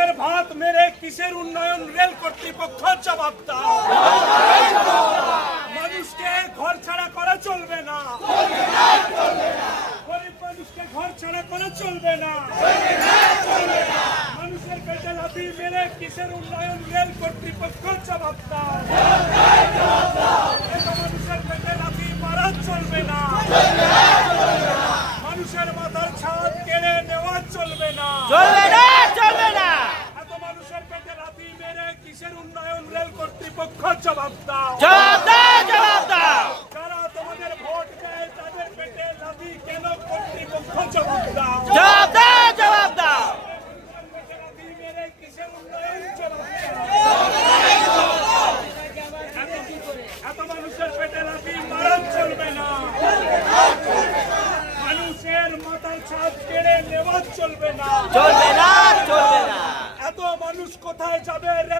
মানুষের ভাত মেরে কিসের উন্নয়ন রেল কর্তৃপক্ষ জবাব দাও। মানুষকে ঘর ছাড়া করা চলবে না, গরিব মানুষকে ঘর ছাড়া করা চলবে না। মানুষের পেটে লাথি মেরে কিসের উন্নয়ন রেল কর্তৃপক্ষ জবাব দাও। মানুষের পেটে লাথি মারা চলবে না, মানুষের মাথার ছাদ কেড়ে নেওয়া চলবে না, চলবে না, চলবে না। এত মানুষের পেটে লাথি মেরে কিসের উন্নয়ন রেল কর্তৃপক্ষ জবাব দাও। জবাব দাও, জবাব দাও। যারা তোমাদের ভোট দেয় তাদের পেটে লাথি কেন কর্তৃপক্ষ জবাব দাও। জবাব দাও, জবাব দাও। পেটে লাথি মেরে কিসের উন্নয়ন জবাব দাও। এত মানুষের পেটে লাথি মারা চলবে না, মানুষের মাথার ছাদ কেড়ে নেওয়া চলবে না, চলবে না, চলবে না। এত মানুষ কোথায় যাবে?